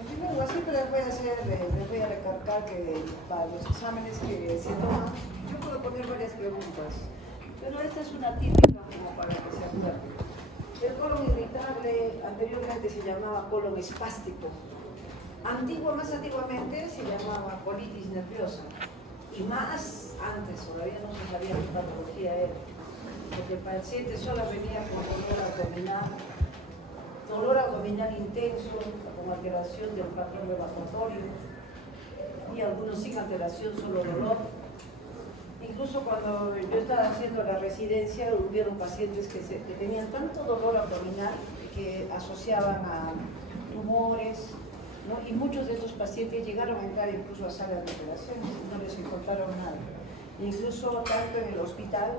En primer lugar, siempre les voy a recalcar que para los exámenes que se toman, yo puedo poner varias preguntas, pero esta es una típica como para que se acuerde. El colon irritable anteriormente se llamaba colon espástico. Más antiguamente se llamaba colitis nerviosa. Y más antes, todavía no se sabía qué patología era. Porque el paciente solo venía con dolor abdominal intenso, con alteración del patrón evacuatorio, y algunos sin alteración, solo dolor. Incluso cuando yo estaba haciendo la residencia, hubieron pacientes que tenían tanto dolor abdominal que asociaban a tumores, ¿no? Y muchos de estos pacientes llegaron a entrar incluso a salas de operaciones y no les encontraron nada. Incluso tanto en el hospital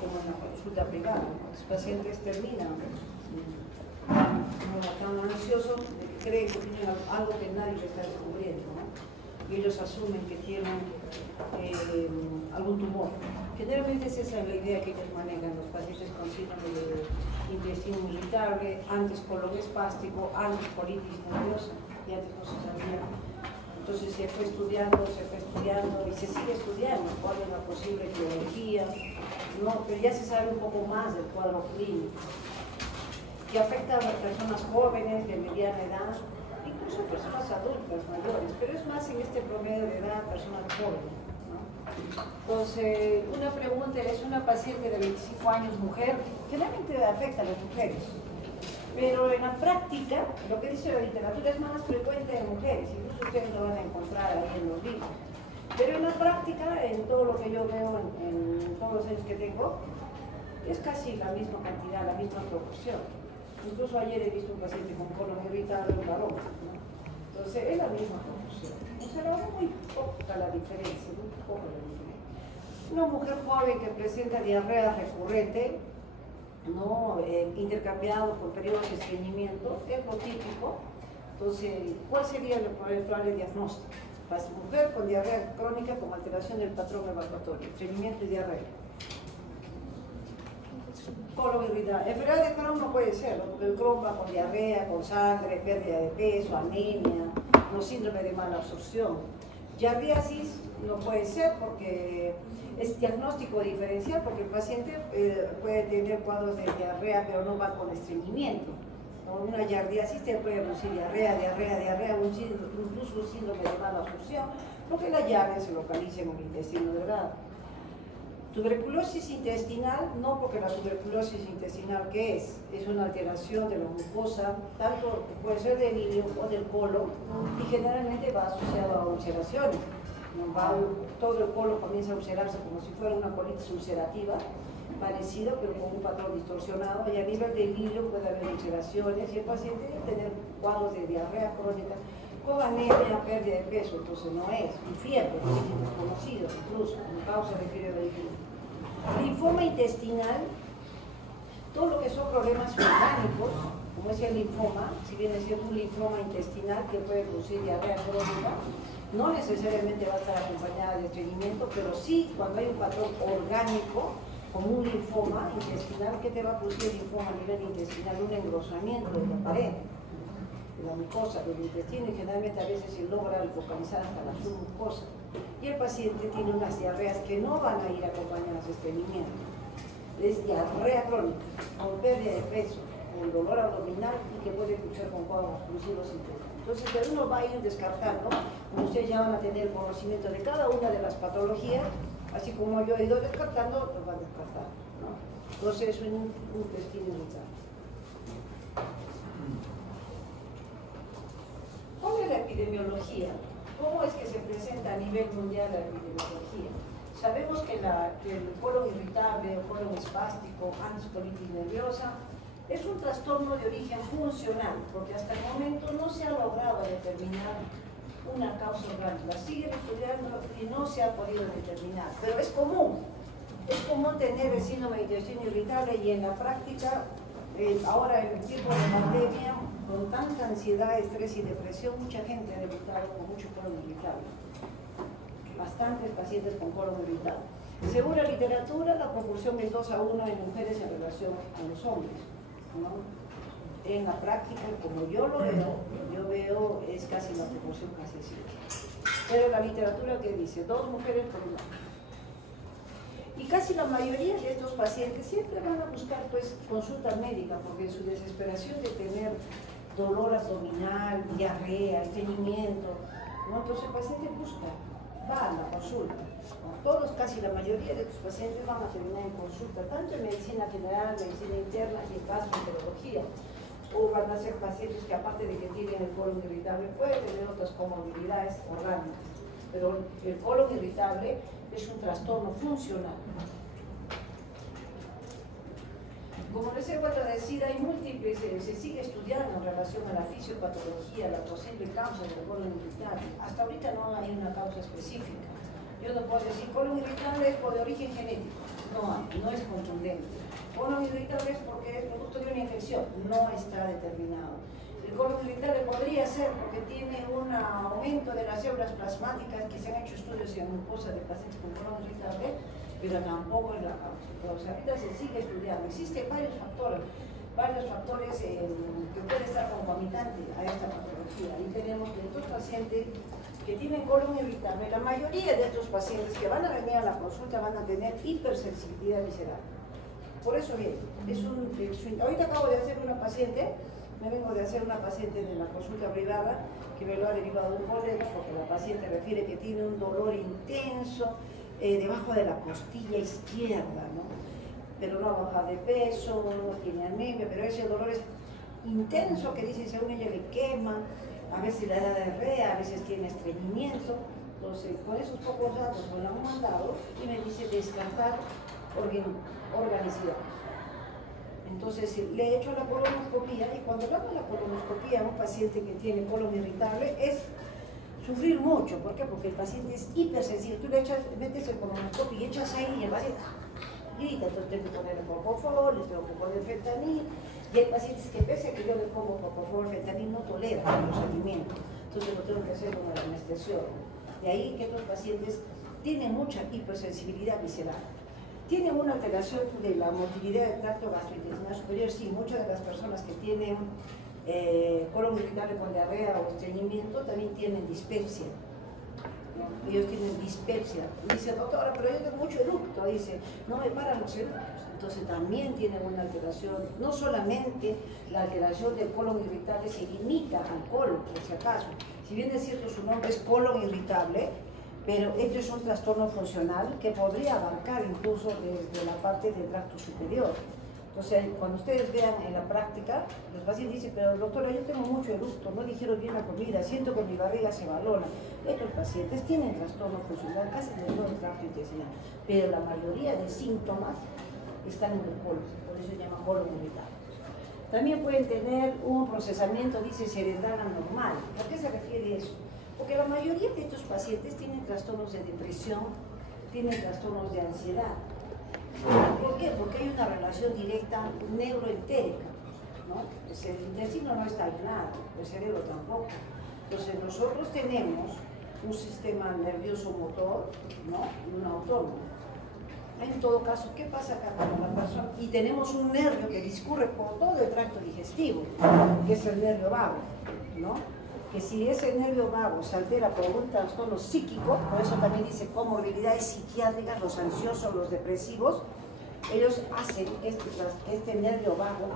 como en la consulta privada, ¿no? Los pacientes terminan como tan ansiosos, creen que tienen algo que nadie les está descubriendo, ¿no? Y ellos asumen que tienen algún tumor. Generalmente esa es la idea que ellos manejan, los pacientes con síndrome de intestino irritable, antes colon espástico, antes colitis nerviosa, y antes no se sabía. Entonces se fue estudiando y se sigue estudiando cuál es la posible etiología, ¿no? Pero ya se sabe un poco más del cuadro clínico, que afecta a personas jóvenes, de mediana edad, incluso personas adultas, mayores, pero es más en este promedio de edad, personas jóvenes, ¿no? Entonces, una pregunta es una paciente de 25 años, mujer, generalmente afecta a las mujeres, pero en la práctica, lo que dice la literatura es más frecuente en mujeres, incluso ustedes lo van a encontrar ahí en los libros. Pero en la práctica, en todo lo que yo veo, en todos los años que tengo, es casi la misma cantidad, la misma proporción. Incluso ayer he visto un paciente con colon irritable, un varón, ¿no? Entonces es la misma proporción. O sea, muy poca la diferencia, muy poca la diferencia. Una mujer joven que presenta diarrea recurrente, ¿no? Intercambiado por periodos de estreñimiento, es lo típico. Entonces, ¿cuál sería el probable diagnóstico? Mujer con diarrea crónica con alteración del patrón evacuatorio, estreñimiento y diarrea. Colon irritable. Enfermedad de Crohn no puede ser, ¿no? Porque el Crohn va con diarrea, con sangre, pérdida de peso, anemia, no síndrome de mala absorción. Giardiasis no puede ser porque es diagnóstico diferencial, porque el paciente puede tener cuadros de diarrea, pero no va con estreñimiento. Una giardiasis te puede producir diarrea, incluso un síndrome de mala absorción, porque la giardia se localiza en el intestino delgado. Tuberculosis intestinal, no, porque la tuberculosis intestinal, ¿qué es? Es una alteración de la mucosa, tanto puede ser del ilio o del colon, y generalmente va asociado a ulceraciones. Todo el colon comienza a ulcerarse como si fuera una colitis ulcerativa, parecido, pero con un patrón distorsionado, y a nivel del ilio puede haber ulceraciones, y el paciente debe tener cuadros de diarrea crónica, con anemia, pérdida de peso, entonces no es, y fiebre, conocido incluso, como causa de fiebre. Linfoma intestinal, todo lo que son problemas orgánicos, como es el linfoma, si viene siendo un linfoma intestinal que puede producir diarrea crónica, no necesariamente va a estar acompañada de estreñimiento, pero sí cuando hay un patrón orgánico, como un linfoma intestinal, ¿qué te va a producir el linfoma a nivel intestinal? Un engrosamiento de la pared, de la mucosa del intestino, y generalmente a veces se logra localizar hasta la submucosa. Y el paciente tiene unas diarreas que no van a ir acompañadas de estreñimiento. Es diarrea crónica, con pérdida de peso, con dolor abdominal y que puede cursar con cuadros oclusivos internos. Entonces, pero uno va a ir descartando, como ustedes ya van a tener conocimiento de cada una de las patologías, así como yo he ido descartando, los van a descartar, ¿no? Entonces, es un intestino irritable. ¿Cuál es la epidemiología? ¿Cómo es que se presenta a nivel mundial la epidemiología? Sabemos que el colon irritable o colon espástico, antes colitis nerviosa, es un trastorno de origen funcional, porque hasta el momento no se ha logrado determinar una causa orgánica. Siguen estudiando y no se ha podido determinar, pero es común. Es común tener el síndrome de intestino irritable, y en la práctica, ahora en el tiempo de pandemia, con tanta ansiedad, estrés y depresión, mucha gente ha debutado con mucho colon irritable. Bastantes pacientes con colon irritable. Según la literatura, la proporción es 2 a 1 en mujeres en relación a los hombres, ¿no? en la práctica, como yo lo veo, es casi la proporción casi así. Pero la literatura que dice, 2 mujeres por 1 hombre. Y casi la mayoría de estos pacientes siempre van a buscar pues consulta médica, porque en su desesperación de tener dolor abdominal, diarrea, estreñimiento, ¿no? Entonces el paciente busca, va a la consulta. Todos, casi la mayoría de tus pacientes van a terminar en consulta, tanto en medicina general, medicina interna y en gastroenterología. O van a ser pacientes que aparte de que tienen el colon irritable, pueden tener otras comorbilidades orgánicas. Pero el colon irritable es un trastorno funcional. Como les he vuelto a decir, hay múltiples, se sigue estudiando en relación a la fisiopatología, la posible causa del colon irritable. Hasta ahorita no hay una causa específica. Yo no puedo decir colon irritable es por de origen genético. No es contundente. Colon irritable es porque es producto de una infección. No está determinado. El colon irritable podría ser porque tiene un aumento de las células plasmáticas, que se han hecho estudios en mucosa de pacientes con colon irritable, pero tampoco es la causa. Entonces, ahorita se sigue estudiando. Existen varios factores que pueden estar concomitantes a esta patología. Ahí tenemos que estos pacientes que tienen colon irritable, la mayoría de estos pacientes que van a venir a la consulta van a tener hipersensibilidad visceral. Por eso bien, ahorita acabo de hacer una paciente, me vengo de hacer una paciente de la consulta privada que me lo ha derivado un colega porque la paciente refiere que tiene un dolor intenso debajo de la costilla izquierda, ¿no? Pero no baja de peso, no tiene anemia, pero ese dolor es intenso que dice, según ella le quema, a veces le da diarrea, a veces tiene estreñimiento. Entonces, con esos pocos datos me lo han mandado y me dice descartar organicidad. Entonces, le he hecho la colonoscopía y cuando hago la colonoscopía a un paciente que tiene colon irritable es sufrir mucho. ¿Por qué? Porque el paciente es hipersensible. Tú le metes el colonoscopio y echas ahí y el paciente grita. Entonces tengo que poner propofol, le tengo que poner fentanil. Y hay pacientes que pese a que yo le pongo propofol, fentanil, no toleran los alimentos. Entonces lo tengo que hacer con la anestesiólogo. De ahí que estos pacientes tienen mucha hipersensibilidad visceral. Tienen una alteración de la motilidad del tracto gastrointestinal superior. Sí, muchas de las personas que tienen colon irritable con diarrea o estreñimiento también tienen dispepsia. Ellos tienen dispepsia. Dice, doctora, pero yo tengo mucho eructo. Dice, no me paran los eructos. Entonces también tienen una alteración. No solamente la alteración del colon irritable se limita al colon, por si acaso. Si bien es cierto su nombre es colon irritable, pero esto es un trastorno funcional que podría abarcar incluso desde la parte del tracto superior. Entonces, cuando ustedes vean en la práctica, los pacientes dicen, pero doctora, yo tengo mucho eructo, no dijeron bien la comida, siento que mi barriga se balona. Estos pacientes tienen trastorno funcional casi de todo el tracto intestinal, pero la mayoría de síntomas están en el colon, por eso se llama colon irritable. También pueden tener un procesamiento, dice, cerebral anormal. ¿A qué se refiere eso? Porque la mayoría de estos pacientes tienen trastornos de depresión, tienen trastornos de ansiedad. ¿Por qué? Porque hay una relación directa neuroentérica, ¿no? El intestino no está aislado, el cerebro tampoco. Entonces nosotros tenemos un sistema nervioso motor, ¿no? Y un autónomo. En todo caso, ¿qué pasa acá con la persona? Y tenemos un nervio que discurre por todo el tracto digestivo, que es el nervio vago, ¿no? Que si ese nervio vago se altera por un trastorno psíquico, por eso también dice comorbilidades psiquiátricas, los ansiosos, los depresivos, ellos hacen que este nervio vago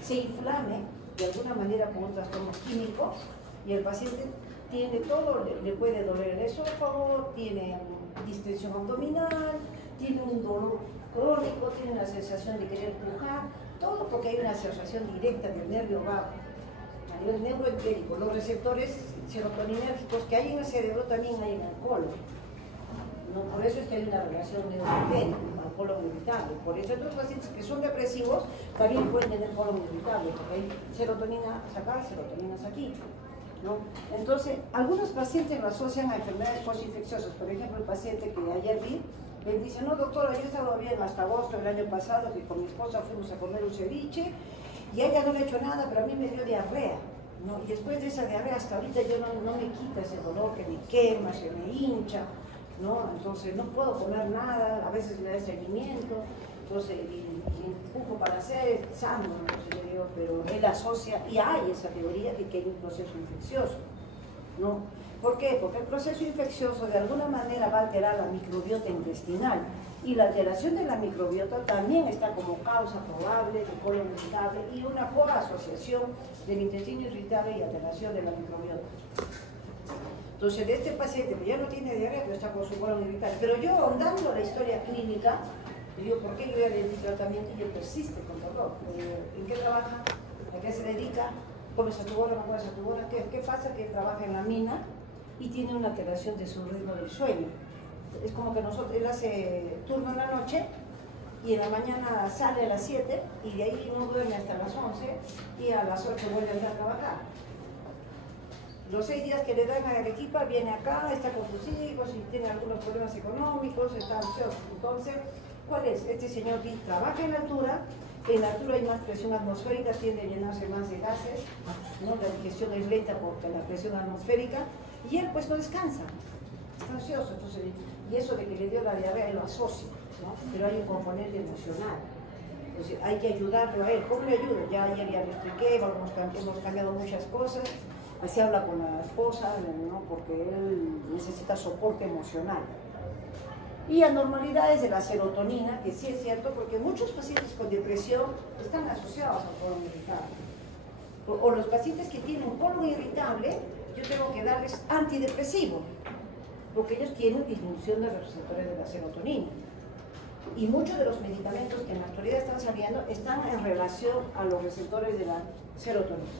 se inflame de alguna manera con un trastorno químico y el paciente tiene todo, le puede doler el esófago, tiene distensión abdominal, tiene un dolor crónico, tiene una sensación de querer pujar, todo porque hay una asociación directa del nervio vago. El neuroentérico, los receptores serotoninérgicos que hay en el cerebro también hay en el colon. ¿No? Por eso es que hay una relación neuroentérica al colon irritable. Por eso otros pacientes que son depresivos también pueden tener colon irritable, porque hay serotonina acá, serotoninas aquí, ¿no? Entonces, algunos pacientes lo asocian a enfermedades postinfecciosas. Por ejemplo, el paciente que ayer vi, me dice, no doctora, yo he estado bien hasta agosto del año pasado, que con mi esposa fuimos a comer un ceviche, y a ella no le he hecho nada, pero a mí me dio diarrea, ¿no? Y después de esa diarrea hasta ahorita yo no me quita ese dolor que me quema, se me hincha, ¿no? Entonces no puedo comer nada, a veces me da estreñimiento, entonces y empujo para hacer sano, entonces yo, pero él asocia, y hay esa teoría de que hay un proceso infeccioso, ¿no? ¿Por qué? Porque el proceso infeccioso de alguna manera va a alterar la microbiota intestinal, y la alteración de la microbiota también está como causa probable de colon irritable y una coasociación del intestino irritable y alteración de la microbiota. Entonces, de este paciente que ya no tiene diarrea, pero está con su colon irritable, pero yo ahondando la historia clínica, digo, ¿por qué yo ya le di tratamiento y él persiste con dolor? ¿En qué trabaja? ¿A qué se dedica? ¿Comes a tu hora? ¿No comes a tu hora? ¿Qué pasa? Que trabaja en la mina y tiene una alteración de su ritmo del sueño. Es como que él hace turno en la noche y en la mañana sale a las 7 y de ahí no duerme hasta las 11 y a las 8 vuelve a entrar a trabajar. Los 6 días que le dan a Arequipa viene acá, está con sus hijos y tiene algunos problemas económicos, está ansioso. Entonces, ¿cuál es? Este señor trabaja en la altura hay más presión atmosférica, tiende a llenarse más de gases, ¿no? La digestión es lenta por la presión atmosférica y él pues no descansa, está ansioso. Entonces, y eso de que le dio la diarrea él lo asocia, ¿no? Pero hay un componente emocional. Entonces hay que ayudarlo a él. ¿Cómo le ayudo? Ya ayer ya le expliqué, hemos cambiado muchas cosas. Se habla con la esposa, ¿no? Porque él necesita soporte emocional. Y anormalidades de la serotonina, que sí es cierto, porque muchos pacientes con depresión están asociados al colon irritable. O los pacientes que tienen colon irritable, yo tengo que darles antidepresivo, porque ellos tienen disminución de los receptores de la serotonina. Y muchos de los medicamentos que en la actualidad están saliendo están en relación a los receptores de la serotonina.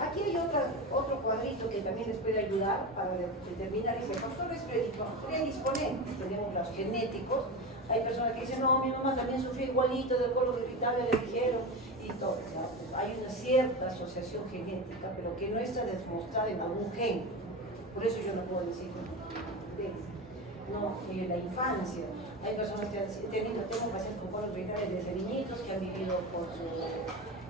Aquí hay otro cuadrito que también les puede ayudar para determinar ese factores predisponentes. Tenemos los genéticos. Hay personas que dicen, no, mi mamá también sufrió igualito del colon irritable, le dijeron, y todo. Hay una cierta asociación genética, pero que no está demostrada en algún gen. Por eso yo no puedo decir, no, en la infancia. Hay personas que tengo pacientes con colon irritable desde niñitos que han vivido por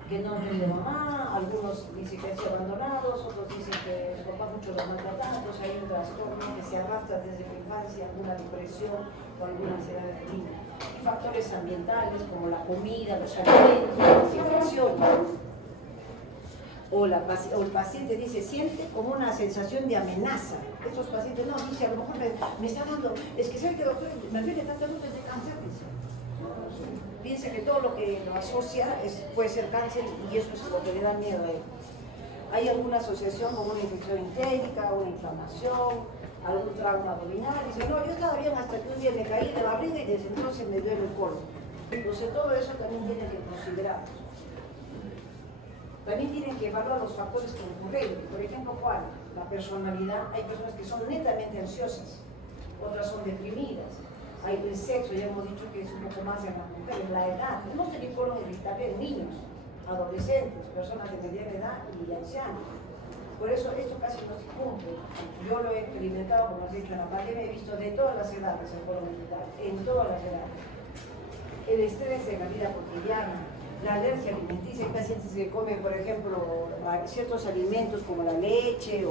que no tienen mamá, algunos dicen que han sido abandonados, otros dicen que los papás mucho los maltratados, hay un trastorno que se arrastra desde la infancia, alguna depresión o alguna ansiedad de niño. Y factores ambientales como la comida, los alimentos, las infecciones. O el paciente dice, siente como una sensación de amenaza. Estos pacientes, no, dice, a lo mejor me está dando, es que sabe que doctor, me duele tantas luces de cáncer, dice. Piensa que todo lo que lo asocia puede ser cáncer y eso es lo que le da miedo a él. Hay alguna asociación con una infección entérica, una inflamación, algún trauma abdominal. Dice, no, yo estaba bien hasta que un día me caí de barriga y desde entonces me duele el colon. Entonces todo eso también tiene que considerarse. También tienen que evaluar los factores que ocurren. Por ejemplo, ¿cuál? La personalidad. Hay personas que son netamente ansiosas, otras son deprimidas. Hay el sexo, ya hemos dicho que es un poco más en las mujeres, la edad. Hemos tenido colon irritable en niños, adolescentes, personas de mediana edad y ancianos. Por eso esto casi no se cumple. Yo lo he experimentado, como has dicho, en la pandemia, he visto de todas las edades el colon irritable, en todas las edades. El estrés de la vida cotidiana, la alergia alimenticia, hay pacientes que comen, por ejemplo, ciertos alimentos como la leche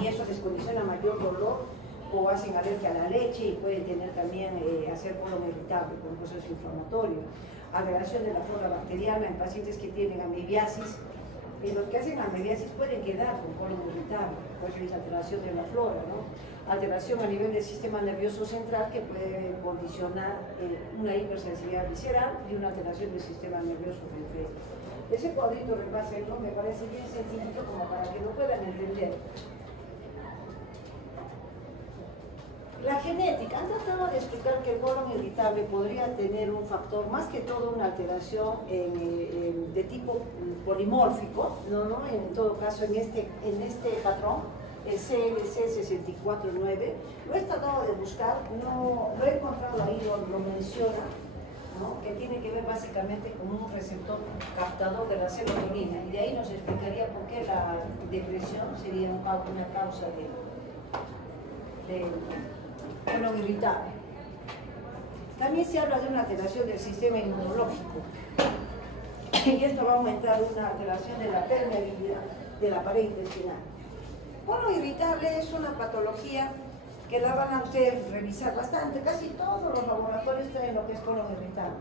y eso les condiciona mayor dolor, o hacen alergia a la leche y pueden tener también hacer colon irritable con proceso inflamatorio. Alteración de la flora bacteriana en pacientes que tienen amibiasis. Los que hacen amibiasis pueden quedar con colon irritable, por eso es alteración de la flora, ¿no? Alteración a nivel del sistema nervioso central que puede condicionar una hipersensibilidad visceral y una alteración del sistema nervioso periférico. Ese cuadrito repásenlo, me parece bien sencillito como para que lo puedan entender. La genética, han tratado de explicar que el colon irritable podría tener un factor, más que todo una alteración de tipo polimórfico, ¿no? En todo caso, en este patrón, el CLC649, lo he tratado de buscar, no lo he encontrado ahí, lo menciona, ¿no? Que tiene que ver básicamente con un receptor captador de la serotonina, y de ahí nos explicaría por qué la depresión sería una causa de colon irritable. También se habla de una alteración del sistema inmunológico y esto va a aumentar una alteración de la permeabilidad de la pared intestinal. Colon irritable es una patología que la van a ustedes revisar bastante, casi todos los laboratorios traen lo que es colon irritable.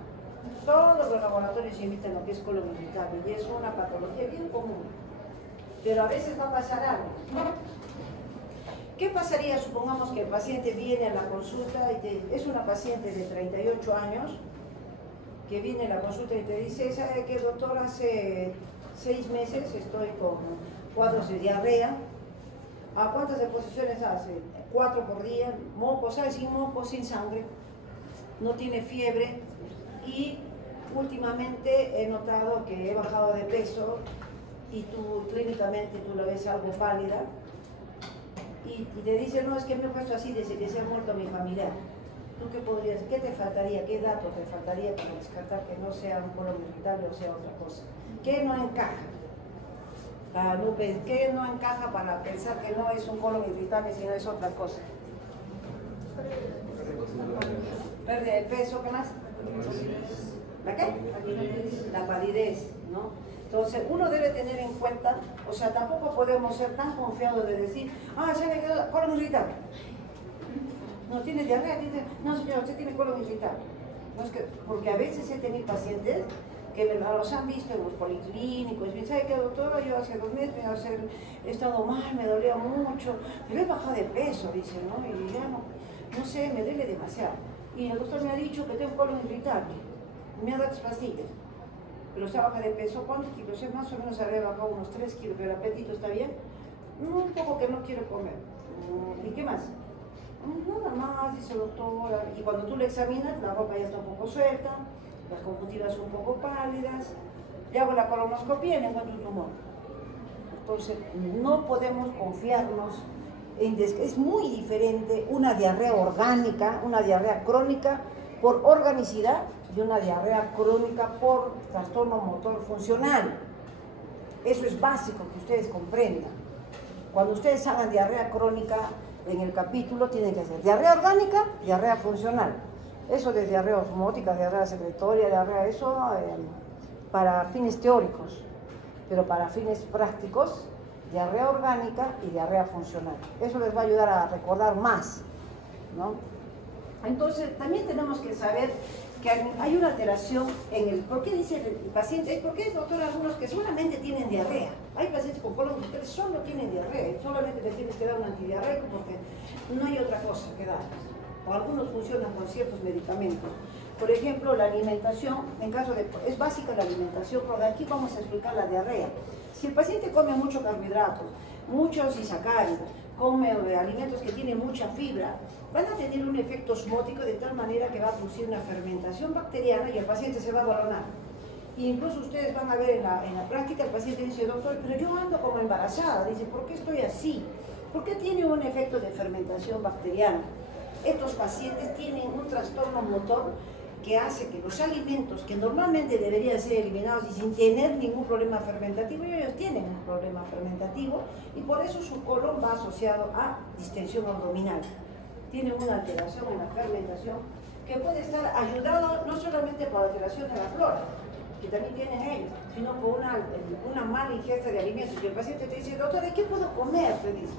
Todos los laboratorios invitan lo que es colon irritable y es una patología bien común. Pero a veces va a pasar algo. ¿Qué pasaría? Supongamos que el paciente viene a la consulta y es una paciente de 38 años que viene a la consulta y te dice, ¿sabe qué, doctor? Hace 6 meses estoy con cuadros de diarrea. ¿A cuántas deposiciones hace? 4 por día, moco, ¿sabes? Sin moco, sin sangre, no tiene fiebre y últimamente he notado que he bajado de peso y tú clínicamente tú la ves algo pálida y te dice, no, es que me he puesto así desde que se ha muerto mi familiar. ¿Tú qué podrías, qué te faltaría, qué datos te faltaría para descartar que no sea un colon irritable o sea otra cosa? ¿Qué no encaja? ¿Qué no encaja para pensar que no es un colon irritable sino es otra cosa? Pérdida de peso, ¿qué más? ¿La qué? La palidez, ¿no? Entonces, uno debe tener en cuenta, o sea, tampoco podemos ser tan confiados de decir, se me quedó colon irritable. No tiene diarrea, no señor, usted tiene colon irritable. No, es que, porque a veces he tenido pacientes que los han visto en los policlínicos, y me dicen, ¿sabe qué, doctora? Yo hace 2 meses he estado mal, me dolía mucho, pero he bajado de peso, dicen, ¿no? Y ya no sé, me duele demasiado. Y el doctor me ha dicho que tengo colon irritable, me ha dado las pastillas. Pero está baja de peso, ¿cuántos kilos? Más o menos habría bajado unos 3 kilos, pero el apetito está bien. Un poco que no quiero comer. ¿Y qué más? Nada más, dice el doctor. Y cuando tú le examinas, la ropa ya está un poco suelta, las conjuntivas un poco pálidas. Le hago la colonoscopia y le encuentro un tumor. Entonces, no podemos confiarnos es muy diferente una diarrea orgánica, una diarrea crónica por organicidad y una diarrea crónica por trastorno motor funcional. Eso es básico que ustedes comprendan. Cuando ustedes hagan diarrea crónica, en el capítulo tienen que hacer diarrea orgánica, diarrea funcional. Eso de diarrea osmótica, diarrea secretoria, diarrea, eso para fines teóricos, pero para fines prácticos, diarrea orgánica y diarrea funcional. Eso les va a ayudar a recordar más, ¿no? Entonces, también tenemos que saber que hay una alteración en el... ¿Por qué dice el paciente? ¿Por qué, doctor, algunos que solamente tienen diarrea? Hay pacientes con colon irritable que solo tienen diarrea, solamente les tienes que dar un antidiarreico porque no hay otra cosa que dar. O algunos funcionan con ciertos medicamentos. Por ejemplo, la alimentación, en caso de... es básica la alimentación, pero aquí vamos a explicar la diarrea. Si el paciente come mucho carbohidratos, muchos isacáridos, come alimentos que tienen mucha fibra, van a tener un efecto osmótico de tal manera que va a producir una fermentación bacteriana y el paciente se va a abalonar. Incluso ustedes van a ver en la práctica, el paciente dice, doctor, pero yo ando como embarazada. Dice, ¿por qué estoy así? ¿Por qué tiene un efecto de fermentación bacteriana? Estos pacientes tienen un trastorno motor que hace que los alimentos que normalmente deberían ser eliminados y sin tener ningún problema fermentativo, ellos tienen un problema fermentativo y por eso su colon va asociado a distensión abdominal. Tienen una alteración en la fermentación que puede estar ayudado no solamente por la alteración de la flora, que también tienen ellos, sino por una mala ingesta de alimentos. Y el paciente te dice, doctor, ¿de qué puedo comer? Te dice.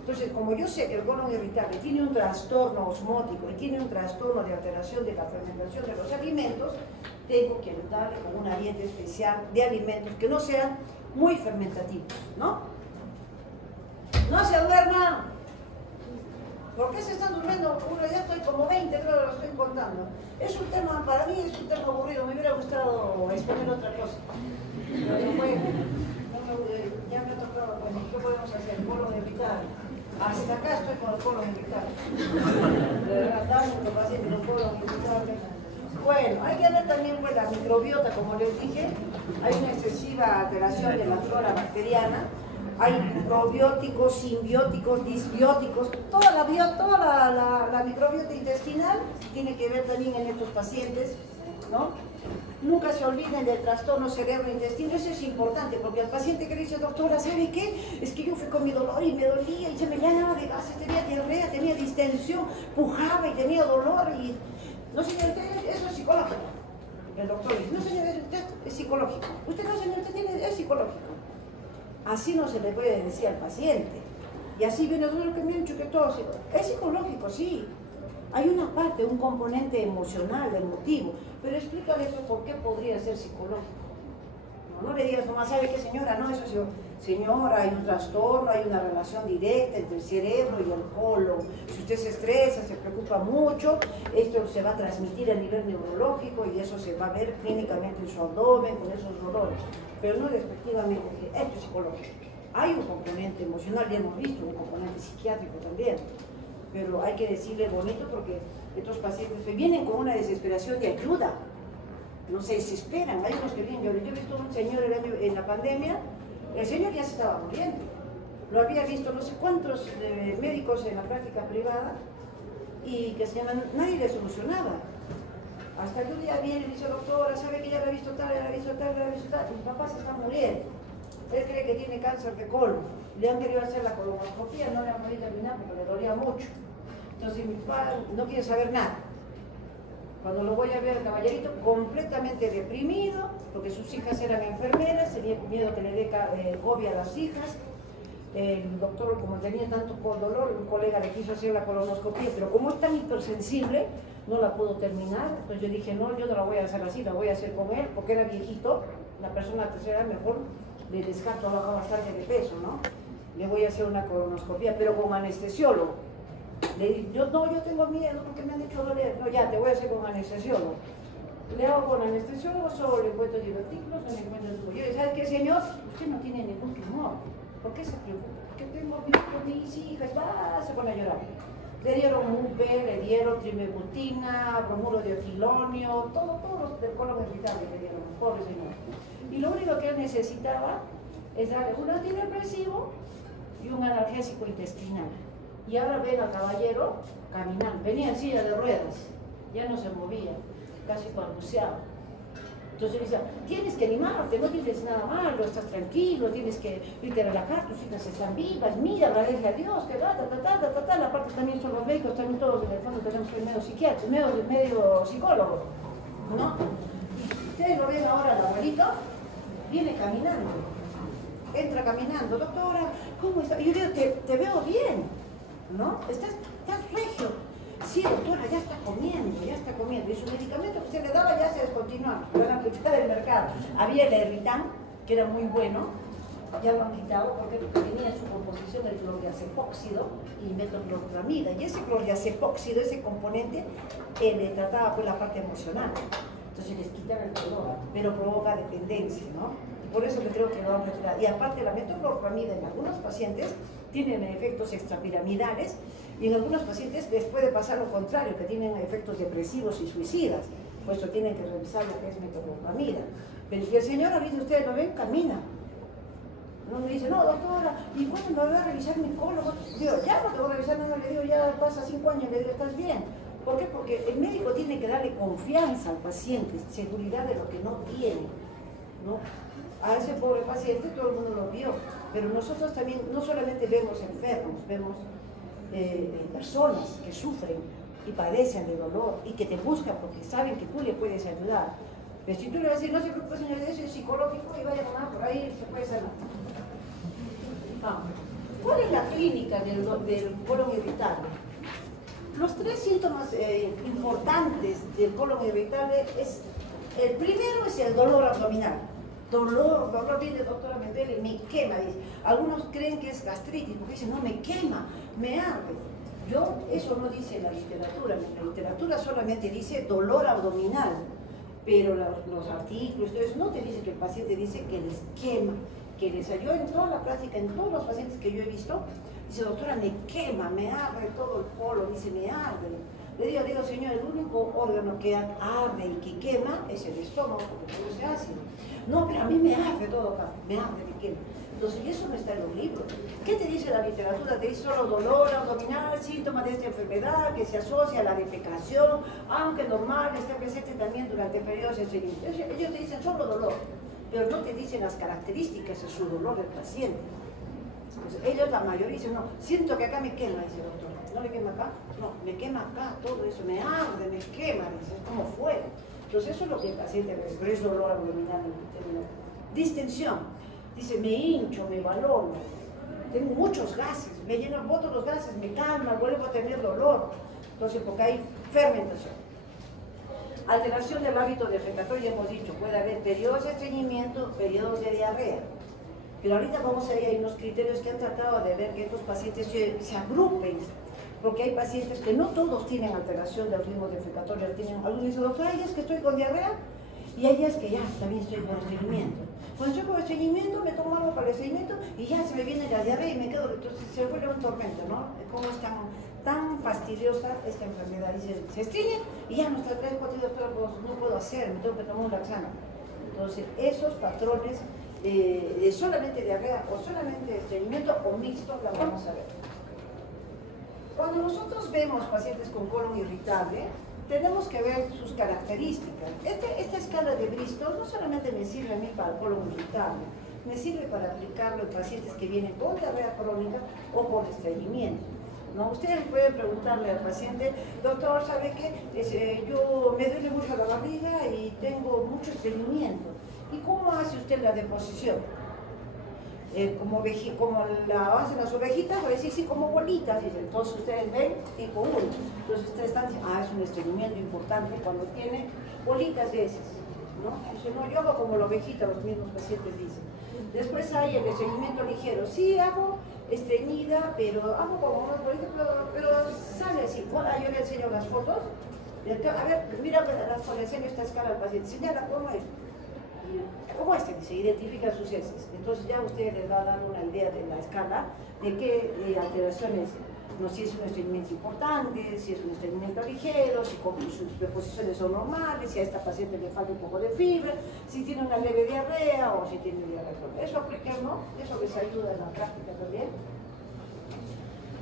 Entonces, como yo sé que el colon irritable tiene un trastorno osmótico y tiene un trastorno de alteración de la fermentación de los alimentos, tengo que darle con una dieta especial de alimentos que no sean muy fermentativos, ¿no? No se duerman. ¿Por qué se están durmiendo? Uno, ya estoy como 20, creo que lo estoy contando. Es un tema, para mí es un tema aburrido, me hubiera gustado exponer otra cosa. Pero no puedo, ya me ha tocado, pues, ¿qué podemos hacer? Colon irritable. Hasta acá estoy con el colon irritable. De verdad, dame un paciente con colon irritable. Bueno, hay que ver también pues, la microbiota, como les dije. Hay una excesiva alteración de la flora bacteriana. Hay probióticos, simbióticos, disbióticos, toda la microbiota intestinal tiene que ver también en estos pacientes, ¿no? Nunca se olviden del trastorno cerebro-intestino, eso es importante, porque al paciente que le dice, doctora, ¿sabe qué? Es que yo fui con mi dolor y me dolía y se me llenaba de gases, tenía diarrea, tenía distensión, pujaba y tenía dolor y... No, señor, eso es psicológico. El doctor dice, no, señor, usted es psicológico. Usted no, señor, es psicológico. Así no se le puede decir al paciente. Y así viene todo lo que me han dicho que todo es psicológico, sí. Hay una parte, un componente emocional, emotivo, pero explícale por qué podría ser psicológico. No le digas nomás, ¿sabe qué, señora? No, eso es, señora, hay un trastorno, hay una relación directa entre el cerebro y el colon. Si usted se estresa, se preocupa mucho, esto se va a transmitir a nivel neurológico y eso se va a ver clínicamente en su abdomen con esos dolores. Pero no despectivamente, esto es psicológico. Hay un componente emocional, ya hemos visto, un componente psiquiátrico también. Pero hay que decirle bonito porque estos pacientes vienen con una desesperación de ayuda. No se desesperan, hay unos que vienen, yo he visto a un señor en la pandemia, el señor ya se estaba muriendo, lo había visto no sé cuántos médicos en la práctica privada y que se llaman, nadie le solucionaba, hasta que un día viene y dice, doctora, ¿sabe que ya la ha visto tal, ya la ha visto tal, ya la ha visto tal? Mi papá se está muriendo, él cree que tiene cáncer de colon, le han querido hacer la colonoscopia, no le han podido terminar porque le dolía mucho, entonces mi papá no quiere saber nada. Cuando lo voy a ver al caballerito, completamente deprimido, porque sus hijas eran enfermeras, tenía miedo que le dé COVID a las hijas. El doctor, como tenía tanto dolor, un colega le quiso hacer la colonoscopia, pero como es tan hipersensible, no la pudo terminar. Entonces yo dije, no, yo no la voy a hacer así, la voy a hacer con él, porque era viejito, la persona tercera mejor le descarto, baja bastante de peso, ¿no? Le voy a hacer una colonoscopia, pero con anestesiólogo. Le dije, yo tengo miedo porque me han hecho doler. No, ya, te voy a hacer con anestesiólogo. Le hago con anestesiólogo, solo le encuentro divertículos, no le encuentro el tumor. Yo, ¿sabes qué, señor? Usted no tiene ningún tumor. ¿Por qué se preocupa? Porque tengo mis hijas, se pone a llorar. Le dieron MUPE, le dieron trimebutina, bromuro de otilonio, todos los del colon irritable le dieron, pobre señor. Y lo único que él necesitaba es darle un antidepresivo y un analgésico intestinal. Y ahora ven al caballero caminando, venía en silla de ruedas, ya no se movía, casi balbuceaba. Entonces le decía, tienes que animarte, no tienes nada malo, estás tranquilo, tienes que irte a relajar, tus hijas están vivas, mira, agradece a Dios, que aparte también son los médicos, también todos en el fondo tenemos que ir medio psiquiatra, medio psicólogo, ¿no? Y ustedes lo ven ahora, el abuelito viene caminando, entra caminando, doctora, ¿cómo está? Y yo digo, te veo bien, ¿no? Estás regio. Sí, doctora, ya está comiendo. Y su medicamento que usted le daba ya se descontinuó, lo han quitado del mercado. Había el Erritan, que era muy bueno, ya lo han quitado porque tenía en su composición el clordiazepóxido y metoclopramida. Y ese clordiazepóxido, ese componente, le trataba pues la parte emocional. Entonces les quitan el dolor, pero provoca dependencia, ¿no? Y por eso yo creo que lo han retirado. Y aparte la metoclopramida en algunos pacientes tienen efectos extrapiramidales y en algunos pacientes les puede pasar lo contrario, que tienen efectos depresivos y suicidas. Por eso tienen que revisar lo que es metoclopramida. Pero si el señor, ahorita ustedes lo ven, camina. No me dice, no, doctora, ¿y cuándo me voy a revisar mi colon? Digo, ya no te voy a revisar nada, le digo, ya pasa 5 años, le digo, ¿estás bien? ¿Por qué? Porque el médico tiene que darle confianza al paciente, seguridad de lo que no tiene, ¿no? A ese pobre paciente todo el mundo lo vio, pero nosotros también no solamente vemos enfermos, vemos personas que sufren y padecen de dolor y que te buscan porque saben que tú le puedes ayudar. Pero si tú le vas a decir, no se preocupe señor, eso es psicológico y vaya a tomar por ahí, se puede sanar. ¿Cuál es la clínica del colon irritable? Los 3 síntomas importantes del colon irritable es, el primero es el dolor abdominal. Dolor, viene doctora, me duele, me quema, dice. Algunos creen que es gastritis, porque dicen, no, me quema, me arde. Eso no dice la literatura, la literatura solamente dice dolor abdominal, pero los artículos, entonces no te dice que el paciente dice que les quema, que les yo en toda la práctica, en todos los pacientes que yo he visto, dice, doctora, me quema, me arde todo el colon, dice, me arde. Le digo, señor, el único órgano que arde y que quema es el estómago, porque produce ácido. No, pero a mí me arde todo acá, me arde, me quema. Entonces, eso no está en los libros. ¿Qué te dice la literatura? Te dice solo dolor abdominal, síntomas de esta enfermedad que se asocia a la defecación, aunque normal, está presente también durante periodos estériles. Ellos te dicen solo dolor, pero no te dicen las características de su dolor del paciente. Pues ellos, la mayoría, dicen, no, siento que acá me quema, dice el doctor. ¿No le quema acá? No, me quema acá, todo eso, me arde, me quema, dice, es como fuera. Entonces eso es lo que el paciente ve, pero es dolor abdominal. Distensión, dice, me hincho, me balono, tengo muchos gases, me llenan, boto los gases, me calma, vuelvo a tener dolor. Entonces, porque hay fermentación. Alteración del hábito defecatorio, hemos dicho, puede haber periodos de estreñimiento, periodos de diarrea. Pero ahorita vamos a ver, hay unos criterios que han tratado de ver que estos pacientes se agrupen, porque hay pacientes que no todos tienen alteración del ritmo defecatorio, algunos dicen, doctora, es que estoy con diarrea, y hay días que ya también estoy con estreñimiento. Cuando estoy con estreñimiento, me tomo algo para el estreñimiento y ya se me viene la diarrea y me quedo, entonces se vuelve un tormento, ¿no? ¿Cómo es tan fastidiosa esta enfermedad? Y se estreñe y ya nos trae 4 días, pero no puedo hacer, me tengo que tomar un laxante. Entonces, esos patrones de solamente diarrea o solamente estreñimiento o mixto, la vamos a ver. Cuando nosotros vemos pacientes con colon irritable, tenemos que ver sus características. Esta escala de Bristol no solamente me sirve a mí para el colon irritable, me sirve para aplicarlo en pacientes que vienen con diarrea crónica o por estreñimiento, ¿no? Ustedes pueden preguntarle al paciente, doctor, ¿sabe qué? Yo me duele mucho la barriga y tengo mucho estreñimiento. ¿Y cómo hace usted la deposición? Como la hacen las ovejitas, va a decir, sí, como bolitas. Y entonces ustedes ven, tipo 1. Entonces ustedes están diciendo, es un estreñimiento importante cuando tiene bolitas de esas, ¿no? Dice, no, yo hago como la ovejita, los mismos pacientes dicen. Después hay el estreñimiento ligero. Sí, hago estreñida, pero hago como unas bolitas, pero sale así. Bueno, yo le enseño las fotos. A ver, mira, le enseño esta escala al paciente. Señala cómo es. ¿Cómo es que se identifican sus heces? Entonces ya ustedes les va a dar una idea de la escala de qué alteraciones, no si es un estreñimiento importante, si es un estreñimiento ligero, si sus deposiciones son normales, si a esta paciente le falta un poco de fibra, si tiene una leve diarrea o si tiene diarrea. Eso apliquemos, eso les ayuda en la práctica también.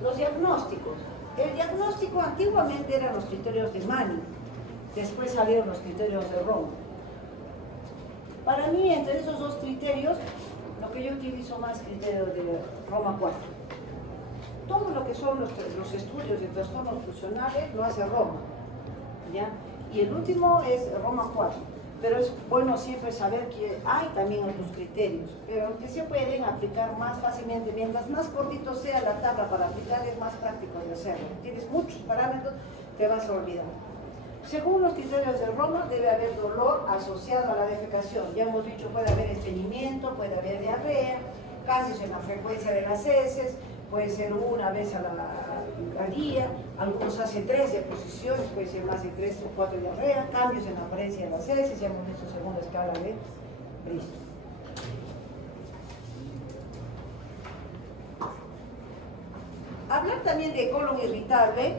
Los diagnósticos. El diagnóstico antiguamente eran los criterios de Manning, después salieron los criterios de Roma. Para mí, entre esos dos criterios, lo que yo utilizo más criterios de Roma 4. Todo lo que son los estudios de trastornos funcionales lo hace Roma, ¿ya? Y el último es Roma 4. Pero es bueno siempre saber que hay también otros criterios, pero que se pueden aplicar más fácilmente. Mientras más cortito sea la tabla para aplicar, es más práctico de hacerlo. Tienes muchos parámetros, te vas a olvidar. Según los criterios de Roma, debe haber dolor asociado a la defecación. Ya hemos dicho, puede haber estreñimiento, puede haber diarrea, cambios en la frecuencia de las heces, puede ser una vez al día, algunos hacen 3 deposiciones, puede ser más de 3 o 4 diarreas, cambios en la apariencia de las heces, ya hemos visto según la escala de Bristol. Hablar también de colon irritable.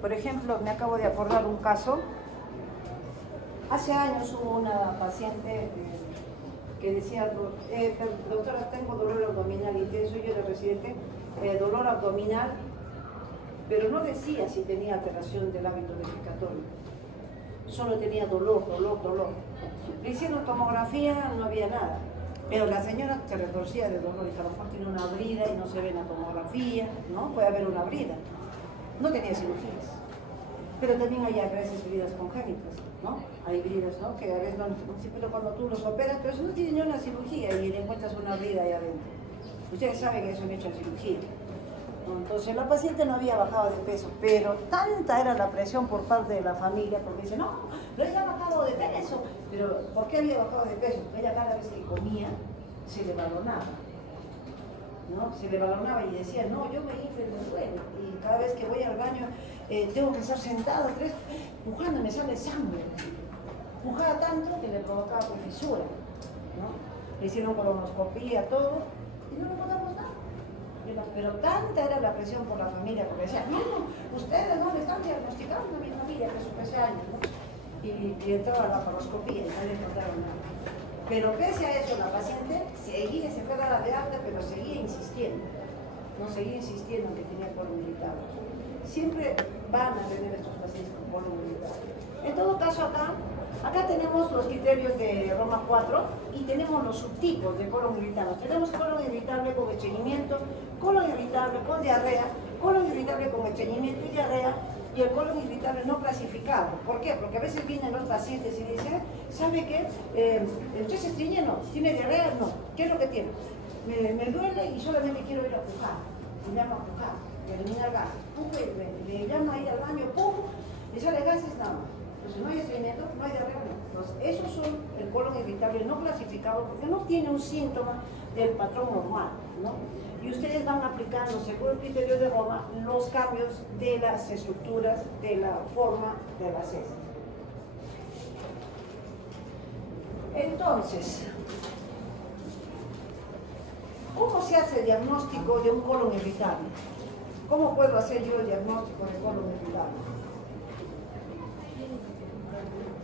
Por ejemplo, me acabo de acordar un caso. Hace años hubo una paciente que decía, doctora, tengo dolor abdominal intenso, yo era residente, dolor abdominal, pero no decía si tenía alteración del hábito defecatorio. Solo tenía dolor. Le hicieron tomografía, no había nada. Pero la señora se retorcía de dolor y a lo mejor tiene una brida y no se ve en la tomografía, ¿no? Puede haber una brida. No tenía cirugías, pero también hay a veces bridas congénitas, ¿no? Hay bridas, ¿no? Que a veces no, pero cuando tú los operas, pero eso no tiene ni una cirugía y le encuentras una brida ahí adentro. Ustedes saben que eso me he hecho cirugía. Entonces la paciente no había bajado de peso, pero tanta era la presión por parte de la familia, porque dice, no había bajado de peso. Pero ¿por qué había bajado de peso? Ella cada vez que comía se le balonaba, ¿no? Se le balonaba y decía, no, yo me inflo y me duele. Y cada vez que voy al baño tengo que estar sentada, pujando, me sale sangre. Pujaba tanto que le provocaba fisura, ¿no? Le hicieron colonoscopía, todo, y no le encontramos nada. Pero tanta era la presión por la familia, porque decían, no, ustedes no le están diagnosticando a mi familia, que son 13 años, ¿no? Y entraba a la laparoscopía y no le encontraron nada. Pero pese a eso, la paciente seguía, se fue dada de alta, pero seguía insistiendo. No seguía insistiendo en que tenía colon irritable. Siempre van a tener estos pacientes con colon irritable. En todo caso, acá tenemos los criterios de Roma 4 y tenemos los subtipos de colon irritable. Tenemos colon irritable con estreñimiento, colon irritable con diarrea, colon irritable con estreñimiento y diarrea, y el colon irritable no clasificado. ¿Por qué? Porque a veces vienen los pacientes y dicen, ¿sabe qué? ¿Usted se estreñe? No. ¿Tiene diarrea? No. ¿Qué es lo que tiene? Me duele y solamente quiero ir a pujar. Me llama a pujar, eliminar gases. Le llama a ir al baño, ¡pum! Le sale gases, nada más. Entonces no hay estreñimiento, no hay diarrea. Entonces esos son el colon irritable no clasificado porque no tiene un síntoma del patrón normal, ¿no? Y ustedes van aplicando, según el criterio de Roma, los cambios de las estructuras, de la forma de las heces. Entonces, ¿cómo se hace el diagnóstico de un colon irritable? ¿Cómo puedo hacer yo el diagnóstico de colon irritable?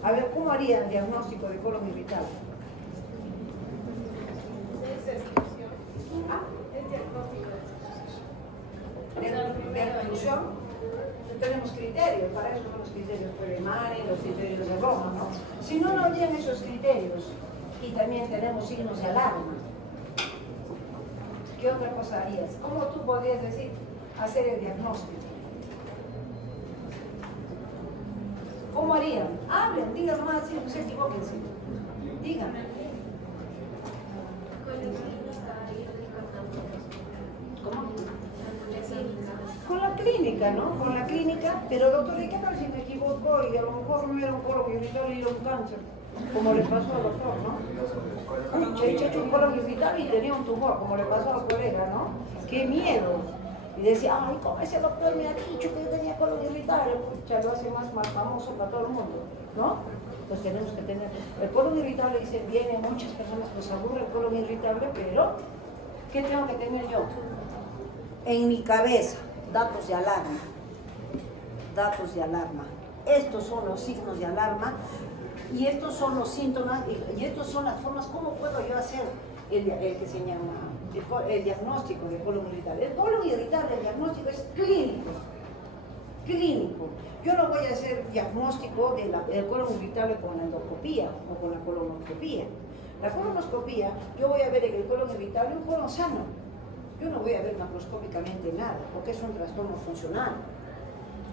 A ver, ¿cómo haría el diagnóstico de colon irritable? De exclusión, tenemos criterios, para eso son los criterios Peremane, los criterios de Roma, ¿no? Si no, no habrían esos criterios, y también tenemos signos de alarma. ¿Qué otra cosa harías? ¿Cómo tú podrías decir, hacer el diagnóstico? ¿Cómo harían? Hablen, digan nomás, no se equivóquense. Digan. ¿Cómo? Con la clínica, ¿no? Con la clínica, pero doctor, ¿de qué tal si me equivoco y a lo mejor no era un colon irritable y era un cáncer? Como le pasó al doctor, ¿no? He hecho un colon irritable y tenía un tumor, como le pasó al colega, ¿no? ¡Qué miedo! Y decía, ay, ¿cómo ese doctor me ha dicho que yo tenía colon irritable? Ya lo hace más famoso para todo el mundo, ¿no? Pues tenemos que tener... El colon irritable, dicen, viene muchas personas, pues aburre el colon irritable, pero ¿qué tengo que tener yo? En mi cabeza, datos de alarma. Datos de alarma. Estos son los signos de alarma y estos son los síntomas y estas son las formas, ¿cómo puedo yo hacer el que se llama el diagnóstico de colon irritable? El colon irritable, el diagnóstico es clínico. Clínico. Yo no voy a hacer diagnóstico del colon irritable con la endoscopía o con la colonoscopía. La colonoscopía, yo voy a ver en el colon irritable un colon sano. Yo no voy a ver macroscópicamente nada, porque es un trastorno funcional.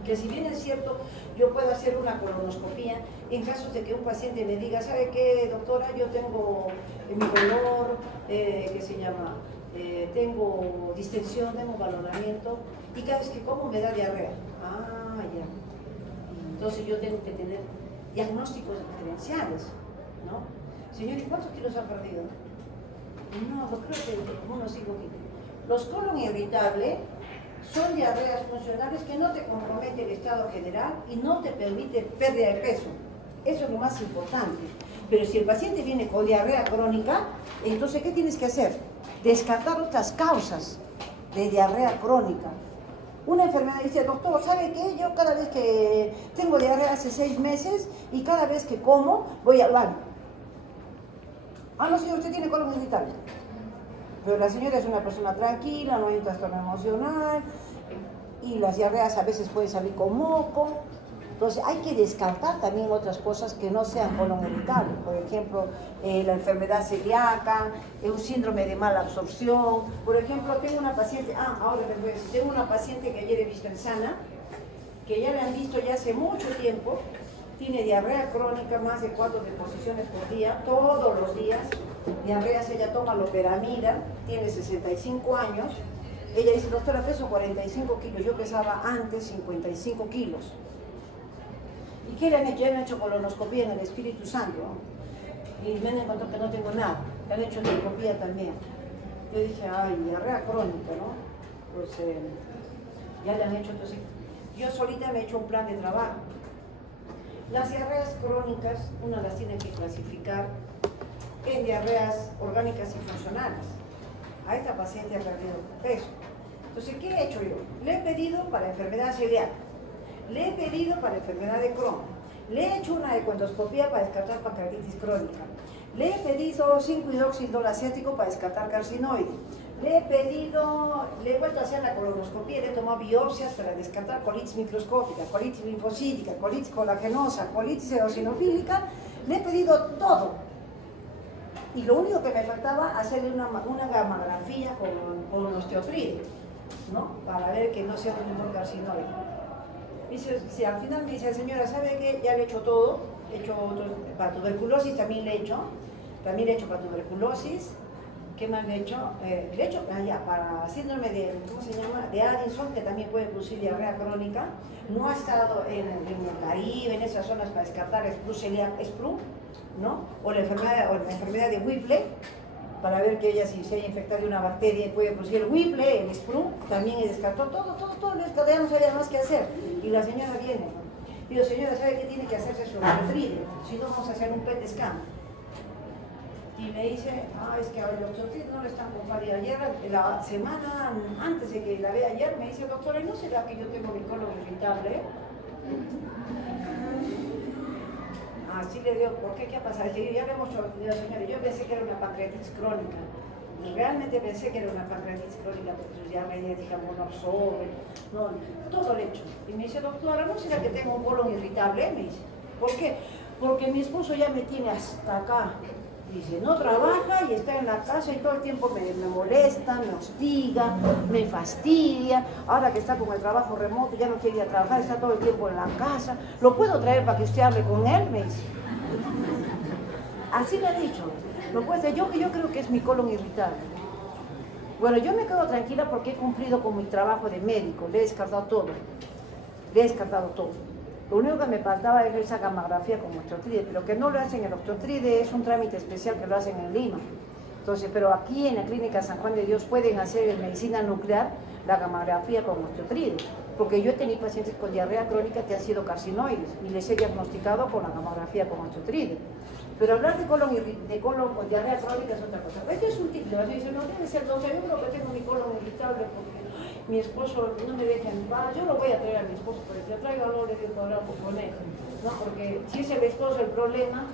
Que si bien es cierto, yo puedo hacer una colonoscopía en caso de que un paciente me diga, ¿sabe qué, doctora? Yo tengo mi dolor, ¿qué se llama? Tengo distensión, tengo balonamiento, y cada vez que como me da diarrea. Ah, ya. Entonces yo tengo que tener diagnósticos diferenciales, ¿no? Señor, ¿y cuántos kilos ha perdido? No, creo que unos 5 kilos. Los colon irritables son diarreas funcionales que no te compromete el estado general y no te permite pérdida de peso. Eso es lo más importante. Pero si el paciente viene con diarrea crónica, entonces ¿qué tienes que hacer? Descartar otras causas de diarrea crónica. Una enfermedad dice, doctor, ¿sabe qué? Yo cada vez que tengo diarrea hace 6 meses y cada vez que como voy al baño. Ah, no, señor, usted tiene colon irritable. Pero la señora es una persona tranquila, no hay un trastorno emocional, y las diarreas a veces pueden salir con moco. Entonces hay que descartar también otras cosas que no sean colon irritable. Por ejemplo, la enfermedad celíaca, un síndrome de mala absorción. Por ejemplo, tengo una paciente, ahora les voy a decir, tengo una paciente que ayer he visto en Sana, que ya le han visto ya hace mucho tiempo, tiene diarrea crónica, más de 4 deposiciones por día, todos los días. Diarreas, ella toma loperamida, tiene 65 años. Ella dice, doctora, peso 45 kilos, yo pesaba antes 55 kilos. ¿Y qué le han hecho? Ya me han hecho colonoscopía en el Espíritu Santo, ¿no? Y me han encontrado que no tengo nada. Le han hecho endoscopía también. Yo dije, ay, diarrea crónica, ¿no? Pues ya le han hecho, entonces yo solita me he hecho un plan de trabajo. Las diarreas crónicas, uno las tiene que clasificar en diarreas orgánicas y funcionales. A esta paciente ha perdido peso. Entonces, ¿qué he hecho yo? Le he pedido para enfermedad celíaca, le he pedido para enfermedad de Crohn, le he hecho una ecoendoscopía para descartar pancreatitis crónica, le he pedido 5-hidroxidol acético para descartar carcinoide, le he vuelto a hacer la colonoscopía, le he tomado biopsias para descartar colitis microscópica, colitis linfocítica, colitis colagenosa, colitis eosinofílica, le he pedido todo. Y lo único que me faltaba, hacerle una gamografía con osteopride, ¿no? Para ver que no sea un tumor carcinoide. Si al final me dice, señora, ¿sabe qué? Ya le he hecho todo, he hecho para tuberculosis también le he hecho para tuberculosis, ¿Qué me han hecho? De hecho, para síndrome de, ¿cómo se llama? De Addison, que también puede producir diarrea crónica. No ha estado en el Caribe, en esas zonas para descartar Sprue, ¿no? O la enfermedad de Whipple, para ver que ella si se haya infectado de una bacteria puede producir el Whipple, el Sprue, también descartó todo, ya no sabía más qué hacer. Y la señora viene, digo, señora, ¿sabe qué tiene que hacerse su oxotride? Si no, vamos a hacer un PET scan. Y me dice, es que ahora el oxotride no le están comprando. Y ayer, la semana antes de que la vea ayer, me dice, doctora, ¿no será que yo tengo mi colon irritable? Así le digo, ¿por qué? ¿Qué ha pasado? Que ya le hemos dicho, señora, yo pensé que era una pancreatitis crónica. Realmente pensé que era una pancreatitis crónica, porque ya me dije, no absorbe, no, todo lo he hecho. Y me dice, doctora, ¿no será que tengo un colon irritable? Me dice, ¿por qué? Porque mi esposo ya me tiene hasta acá. Dice, no trabaja y está en la casa y todo el tiempo me molesta, me hostiga, me fastidia. Ahora que está con el trabajo remoto, ya no quiere ir a trabajar, está todo el tiempo en la casa. ¿Lo puedo traer para que usted hable con él? Me dice. Así le he dicho. ¿Lo puede hacer? Yo creo que es mi colon irritable. Bueno, yo me quedo tranquila porque he cumplido con mi trabajo de médico. Le he descartado todo. Le he descartado todo. Lo único que me faltaba es esa gamografía con oxotride, pero que no lo hacen en el oxotride, es un trámite especial que lo hacen en Lima. Entonces, pero aquí en la Clínica San Juan de Dios pueden hacer en medicina nuclear la gamografía con oxotride, porque yo he tenido pacientes con diarrea crónica que han sido carcinoides y les he diagnosticado con la gamografía con oxotride. Pero hablar de colon con diarrea crónica es otra cosa. Este es un título, dice, no debe ser, yo creo que tengo mi colon irritable porque mi esposo no me deja en paz. Yo lo voy a traer a mi esposo, pero si lo traigo no le digo hablar con él, ¿no? Porque si es el esposo el problema,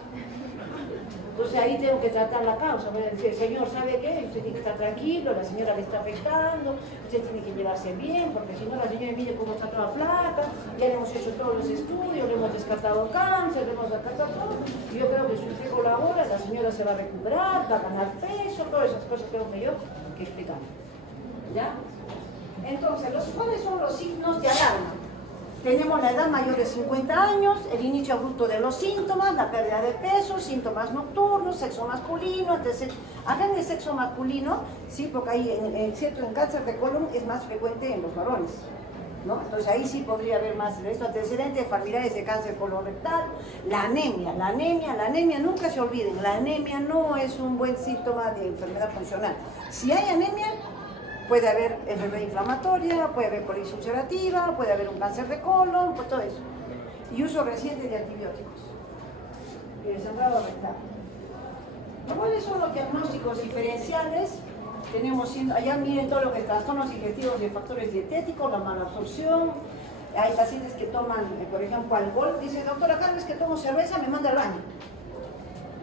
entonces ahí tengo que tratar la causa. Voy a decir, señor, ¿sabe qué? Usted tiene que estar tranquilo, la señora le está afectando, usted tiene que llevarse bien, porque si no la señora mire cómo está toda flaca, ya le hemos hecho todos los estudios, le hemos descartado cáncer, le hemos descartado todo, y yo creo que si usted colabora, la señora se va a recuperar, va a ganar peso, todas esas cosas tengo que yo que explicar. ¿Ya? Entonces, ¿cuáles son los signos de alarma? Tenemos la edad mayor de 50 años, el inicio abrupto de los síntomas, la pérdida de peso, síntomas nocturnos, sexo masculino. Acá en el sexo masculino, sí, porque ahí en cáncer de colon es más frecuente en los varones, ¿no? Entonces ahí sí podría haber más de esto, antecedentes familiares de cáncer colorectal, la anemia, nunca se olviden, la anemia no es un buen síntoma de enfermedad funcional. Si hay anemia, puede haber enfermedad inflamatoria, puede haber colitis ulcerativa, puede haber un cáncer de colon, pues todo eso. Y uso reciente de antibióticos. Y el sangrado rectal. ¿Cuáles son los diagnósticos diferenciales? Tenemos, allá miren todo lo que es trastornos digestivos y factores dietéticos, la mala absorción. Hay pacientes que toman, por ejemplo, alcohol. Dice, doctora, cada vez que tomo cerveza me manda al baño.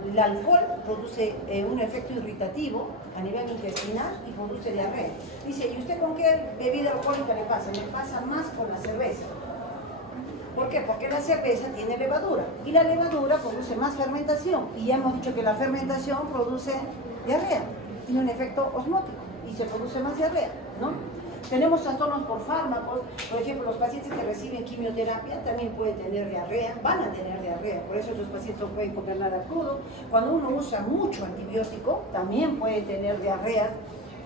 El alcohol produce un efecto irritativo a nivel intestinal y produce diarrea. Dice, ¿y usted con qué bebida alcohólica le pasa? Me pasa más con la cerveza. ¿Por qué? Porque la cerveza tiene levadura y la levadura produce más fermentación y ya hemos dicho que la fermentación produce diarrea, tiene un efecto osmótico y se produce más diarrea, ¿no? Tenemos trastornos por fármacos, por ejemplo, los pacientes que reciben quimioterapia también pueden tener diarrea, van a tener diarrea, por eso los pacientes no pueden comer nada crudo. Cuando uno usa mucho antibiótico, también puede tener diarrea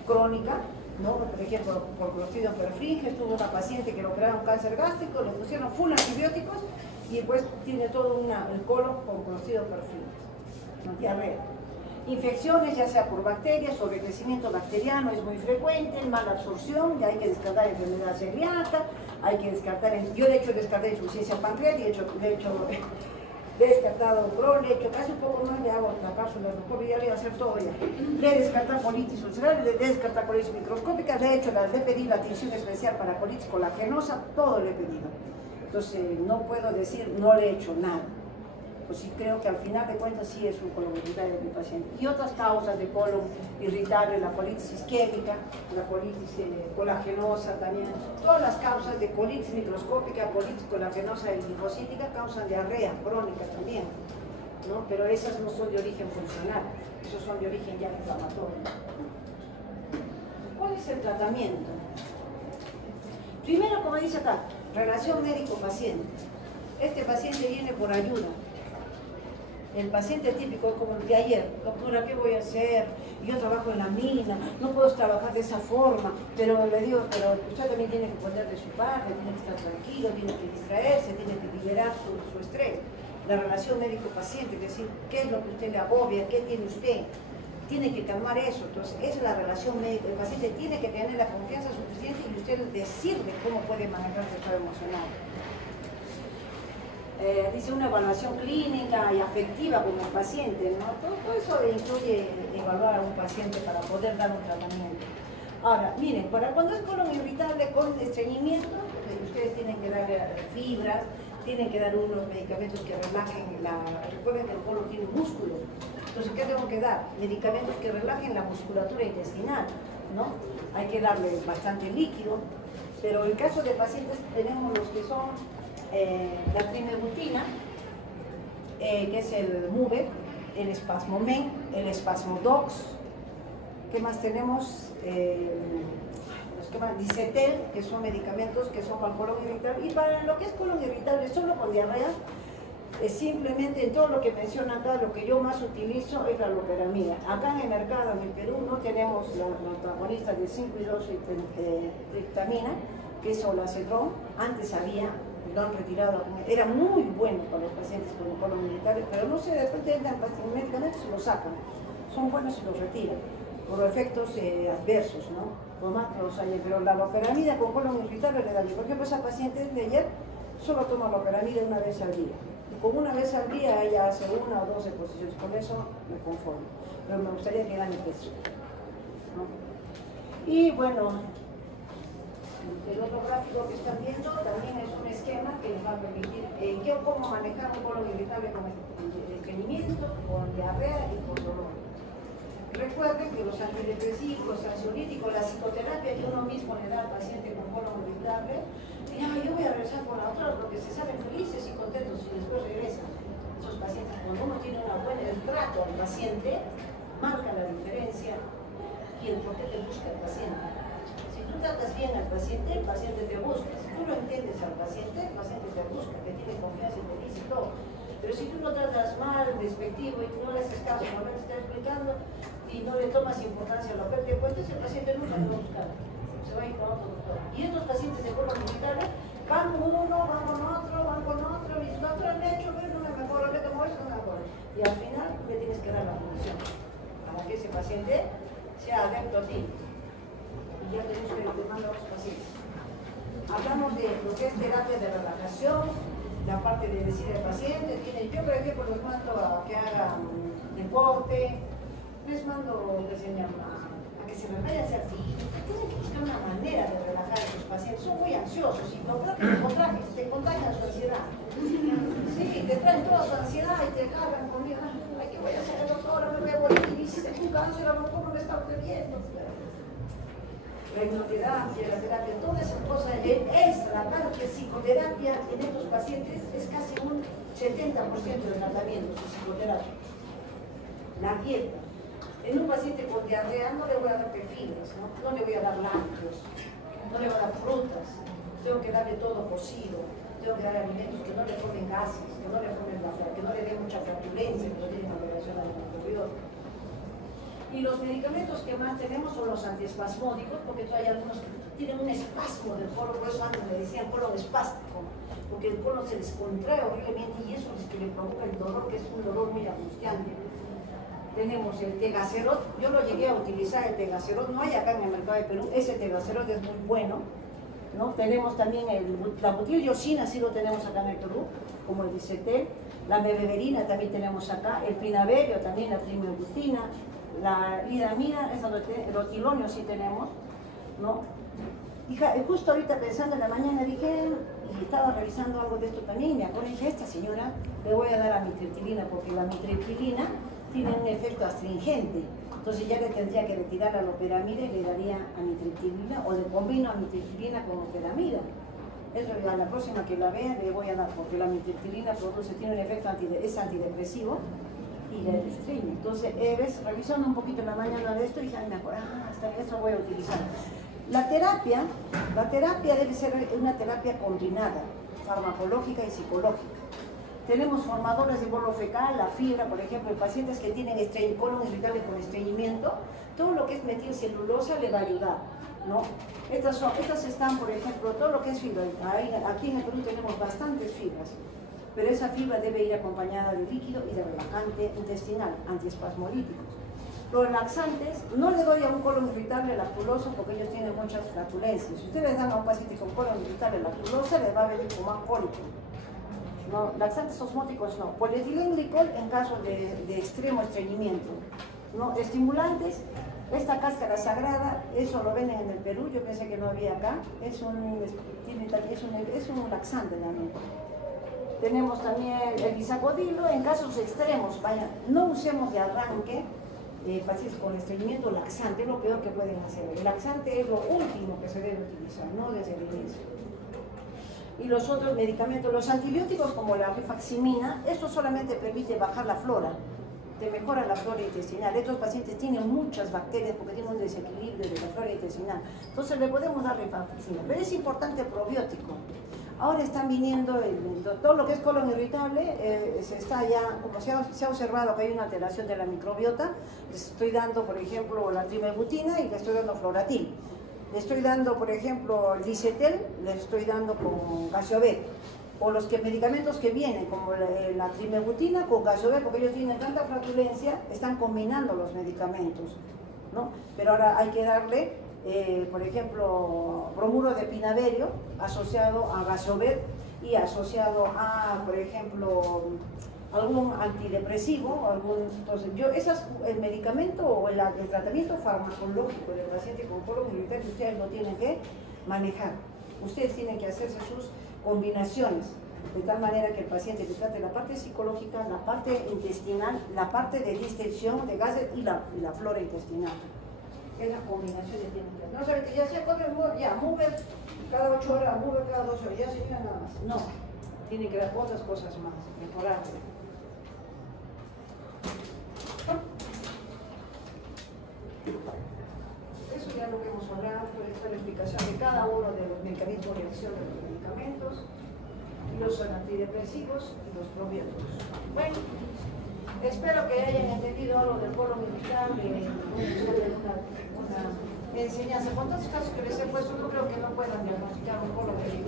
crónica, ¿no? Por ejemplo, por Clostridium perfringens, tuvo una paciente que le operaron cáncer gástrico, le pusieron full antibióticos y después tiene todo el colon con Clostridium perfringens, ¿no? Diarrea. Infecciones, ya sea por bacterias, sobrecrecimiento bacteriano es muy frecuente, mala absorción, ya hay que descartar enfermedad celíaca, hay que descartar, yo de hecho descarté insuficiencia pancreática, he descartado Crohn, le he hecho casi un poco más, le hago la cápsula de COVID, ya le voy a hacer todo ya. Le he descartado colitis ulceral, le he descartado colitis microscópica, le he pedido la atención especial para colitis colagenosa, todo le he pedido. Entonces no puedo decir, no le he hecho nada. Pues sí creo que al final de cuentas sí es un colon irritable de mi paciente. Y otras causas de colon irritable, la colitis isquémica, la colitis colagenosa también. Todas las causas de colitis microscópica, colitis colagenosa y linfocítica causan diarrea crónica también, ¿no? Pero esas no son de origen funcional, esos son de origen ya inflamatorio. ¿Cuál es el tratamiento? Primero, como dice acá, relación médico-paciente. Este paciente viene por ayuda. El paciente típico, como el de ayer, doctora, ¿qué voy a hacer? yo trabajo en la mina, no puedo trabajar de esa forma, pero le digo, pero usted también tiene que poner de su parte, tiene que estar tranquilo, tiene que distraerse, tiene que liberar su estrés. La relación médico-paciente, es decir, qué es lo que usted le agobia, qué tiene usted, tiene que calmar eso. Entonces, esa es la relación médico-paciente, tiene que tener la confianza suficiente y usted decirle cómo puede manejar su estado emocional. Dice una evaluación clínica y afectiva con el paciente, ¿no? Todo eso incluye evaluar a un paciente para poder dar un tratamiento. Ahora, miren, para cuando es colon irritable con estreñimiento, ustedes tienen que darle fibras, tienen que dar unos medicamentos que relajen recuerden que el colon tiene músculo. Entonces, ¿qué tengo que dar? Medicamentos que relajen la musculatura intestinal, ¿no? Hay que darle bastante líquido, pero en caso de pacientes tenemos los que son la trimebutina, que es el MUVE, el Spasmomen, el Spasmodox. ¿Qué más tenemos? Dicetel, que son medicamentos que son para el colon irritable. Y para lo que es colon irritable solo con diarrea, simplemente en todo lo que menciona acá, lo que yo más utilizo es la loperamida. Acá en el mercado, en el Perú, no tenemos la antagonista de 5-hidroxitriptamina, que es olacetron. Antes había, lo han retirado, era muy bueno para los pacientes con colon irritable, pero no sé, de repente entran medicamentos y los sacan. Son buenos y los retiran, por efectos adversos, ¿no? Pero la loperamida con colon irritable le da. Por ejemplo, esa paciente de ayer solo toma loperamida una vez al día. Y con una vez al día ella hace 1 o 2 exposiciones. Con eso me conformo. Pero me gustaría que gane peso, ¿no? Y bueno, el otro gráfico que están viendo también es un esquema que les va a permitir cómo manejar un colon irritable con estreñimiento, con diarrea y con dolor. Recuerden que los antidepresivos, los ansiolíticos, la psicoterapia que uno mismo le da al paciente con colon irritable, yo voy a regresar con la otra porque se saben felices y contentos y después regresan. Esos pacientes, cuando uno tiene el trato al paciente, marca la diferencia y el por qué te busca el paciente. Si tú tratas bien al paciente, el paciente te busca. Si tú lo entiendes al paciente, el paciente te busca, te tiene confianza y te dice todo. Pero si tú lo tratas mal, despectivo y tú no le haces caso, no le estás explicando y no le tomas importancia a lo que te cuentes, el paciente nunca te va a buscar. Se va a ir con otro doctor. Y estos pacientes de colon irritable van uno, van con otro, y el doctor me ha hecho ver, no me mejora, me tomo eso, no me mejora. Y al final le tienes que dar la solución para que ese paciente sea adepto a ti. Y ya tenemos que tomar a los pacientes. Hablamos de lo que es terapia de relajación, la parte de decir al paciente, yo por ejemplo los mando a que hagan deporte, les mando que se llama, a que se relajen, tienen que buscar una manera de relajar a sus pacientes, son muy ansiosos y lo creo que te contagian su ansiedad. Sí, te traen toda su ansiedad y te cargan conmigo, ay, ¿qué voy a hacer, doctora? Me voy a morir, y dices, tengo un cáncer, a lo mejor no me está viendo. La hipnoterapia, la terapia, todas esas cosas, es la parte de psicoterapia en estos pacientes es casi un 70% de tratamiento de psicoterapia. La dieta. En un paciente con diarrea no le voy a dar fibras, no le voy a dar lácteos, no le voy a dar frutas, tengo que darle todo cocido, tengo que darle alimentos que no le formen gases, que no le formen que no le den mucha flatulencia, que no tienen alteración al microbiota. Y los medicamentos que más tenemos son los antiespasmódicos, porque hay algunos que tienen un espasmo del colon, por eso antes le decían colon espástico, porque el colon se les contrae horriblemente y eso es que le provoca el dolor, que es un dolor muy angustiante. Tenemos el tegacerot, yo lo llegué a utilizar, el tegacerot, no hay acá en el mercado de Perú, ese tegacerot es muy bueno, ¿no? Tenemos también la butildiosina, sí lo tenemos acá en el Perú, como el dicetel, la mebeverina también tenemos acá, el pinaverio también, la trimebutina, la lidamina, el otilonio sí tenemos, ¿no? Y justo ahorita pensando en la mañana dije, y estaba revisando algo de esto también, me acuerdo y dije, a esta señora le voy a dar amitriptilina, porque la amitriptilina tiene un efecto astringente, entonces ya le tendría que retirar la loperamida y le daría amitriptilina, o le combino amitriptilina con loperamida. Eso a la próxima que la vea le voy a dar, porque la amitriptilina tiene un efecto es antidepresivo y le estreña. Entonces, revisando un poquito en la mañana de esto, dije, me acuerdo, hasta eso voy a utilizar. La terapia debe ser una terapia combinada, farmacológica y psicológica. Tenemos formadores de bolo fecal, la fibra, por ejemplo, en pacientes que tienen colon irritable con estreñimiento, todo lo que es metilcelulosa le va a ayudar, ¿no? Estas están, por ejemplo, todo lo que es fibra. Aquí en el Perú tenemos bastantes fibras, pero esa fibra debe ir acompañada de líquido y de relajante intestinal, antiespasmolíticos. Los laxantes, no le doy a un colon irritable lactuloso porque ellos tienen muchas flatulencias. Si ustedes dan a un paciente con colon irritable lactulosa, les va a venir con más cólico. No, laxantes osmóticos no. Polietilenglicol en caso de extremo estreñimiento. No, estimulantes, esta cáscara sagrada, eso lo venden en el Perú, yo pensé que no había acá, es un laxante también. Tenemos también el bisagodilo en casos extremos, vaya, no usemos de arranque pacientes con estreñimiento laxante, es lo peor que pueden hacer. El laxante es lo último que se debe utilizar, no desde el inicio. Y los otros medicamentos, los antibióticos como la rifaximina, esto solamente permite bajar la flora, te mejora la flora intestinal. Estos pacientes tienen muchas bacterias porque tienen un desequilibrio de la flora intestinal. Entonces le podemos dar rifaximina, pero es importante el probiótico. Ahora están viniendo todo lo que es colon irritable, se está ya, como se ha observado que hay una alteración de la microbiota, les estoy dando, por ejemplo, la trimebutina y les estoy dando floratil. Le estoy dando, por ejemplo, el Licetel, le estoy dando con Gasiovet. O los medicamentos que vienen, como la trimebutina con Gasiovet, porque ellos tienen tanta flatulencia, están combinando los medicamentos, ¿no? Pero ahora hay que darle, por ejemplo, bromuro de pinaverio asociado a Gasiovet y asociado a, por ejemplo, algún antidepresivo, entonces el medicamento o el tratamiento farmacológico del paciente con colon irritable ustedes lo tienen que manejar. Ustedes tienen que hacerse sus combinaciones, de tal manera que el paciente que trate la parte psicológica, la parte intestinal, la parte de distensión de gases y la flora intestinal. Esas combinaciones tienen que hacer. No saben que ya se come mover cada 8 horas, mover cada 2 horas, ya se queda nada más. No, tienen que dar otras cosas más, mejorar. Eso ya lo que hemos hablado, esta es la explicación de cada uno de los mecanismos de acción de los medicamentos, y los antidepresivos y los probióticos. Bueno, espero que hayan entendido algo del colon irritable, una enseñanza. Con todos los casos que les he puesto, no creo que no puedan diagnosticar un colon irritable.